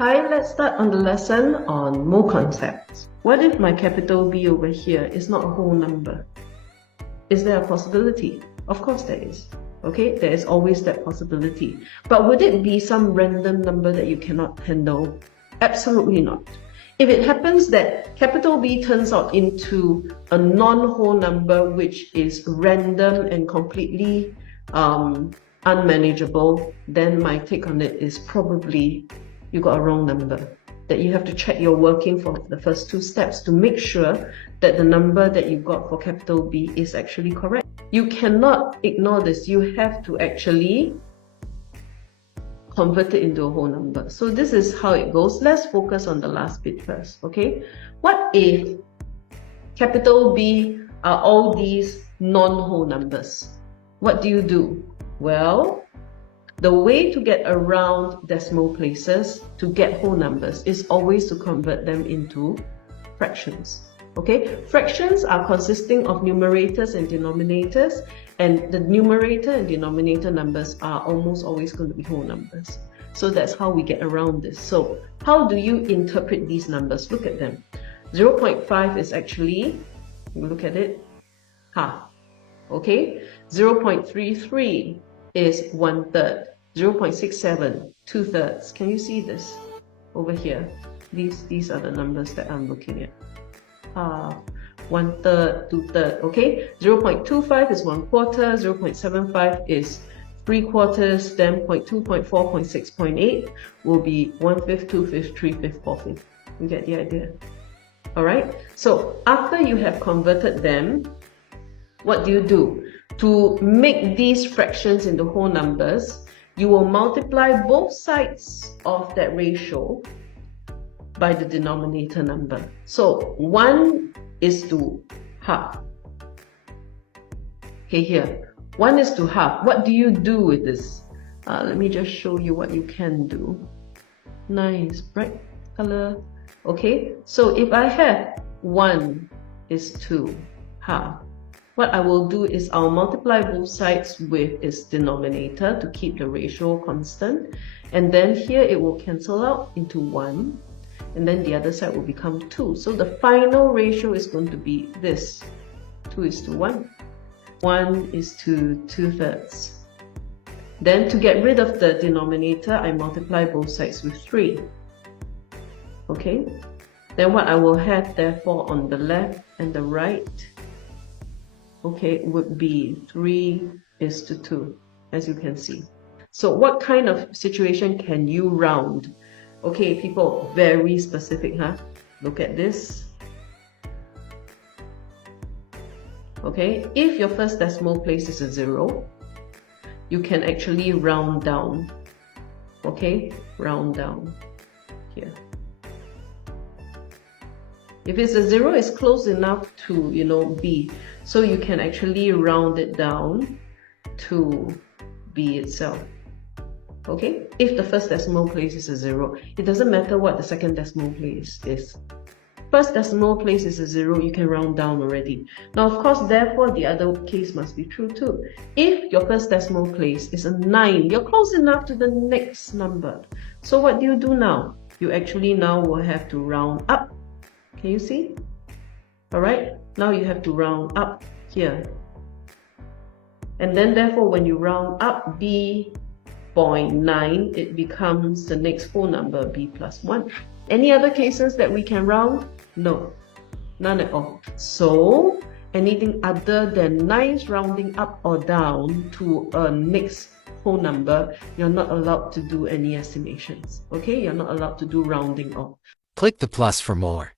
Hi, let's start on the lesson on mole concepts. What if my capital B over here is not a whole number? Is there a possibility? Of course there is. Okay, there is always that possibility. But would it be some random number that you cannot handle? Absolutely not. If it happens that capital B turns out into a non-whole number which is random and completely unmanageable, then my take on it is probably you got a wrong number. That you have to check your working for the first two steps to make sure that the number that you got for capital B is actually correct. You cannot ignore this. You have to actually convert it into a whole number. So this is how it goes. Let's focus on the last bit first, okay? What if capital B are all these non-whole numbers? What do? Well, the way to get around decimal places to get whole numbers is always to convert them into fractions. Okay, fractions are consisting of numerators and denominators, and the numerator and denominator numbers are almost always going to be whole numbers. So that's how we get around this. So how do you interpret these numbers? Look at them. 0.5 is actually, you look at it, half. Okay, 0.33 is 1/3. 0.67, 2/3. Can you see this over here? These are the numbers that I'm looking at. 1/3, 2/3, okay? 0.25 is 1/4, 0.75 is 3/4, then 0.2, 0.4, 0.6, 0.8 will be 1/5, 2/5, 3/5, 4/5. You get the idea? Alright, so after you have converted them, what do? To make these fractions into whole numbers, you will multiply both sides of that ratio by the denominator number. So 1 is to half. Okay, here, 1 is to half. What do you do with this? Let me just show you what you can do. Nice, bright color. Okay, so if I have 1 is to half, what I will do is I'll multiply both sides with its denominator to keep the ratio constant, and then here it will cancel out into 1, and then the other side will become 2. So the final ratio is going to be this, 2 is to 1, 1 is to 2/3. Then to get rid of the denominator, I multiply both sides with 3. Okay, then what I will have therefore on the left and the right, okay, would be 3 is to 2, as you can see. So what kind of situation can you round? Okay, people, very specific, huh? Look at this. Okay, if your first decimal place is a 0, you can actually round down. Okay, round down here. If it's a 0, it's close enough to, B. So you can actually round it down to B itself. Okay? If the first decimal place is a 0, it doesn't matter what the second decimal place is. First decimal place is a 0, you can round down already. Now, of course, therefore, the other case must be true too. If your first decimal place is a 9, you're close enough to the next number. So what do now? You actually now will have to round up. Can you see? Alright, now you have to round up here. And then therefore when you round up B 0.9, it becomes the next whole number, B plus 1. Any other cases that we can round? No, none at all. So anything other than nice rounding up or down to a next whole number, you're not allowed to do any estimations. Okay, you're not allowed to do rounding off. Click the plus for more.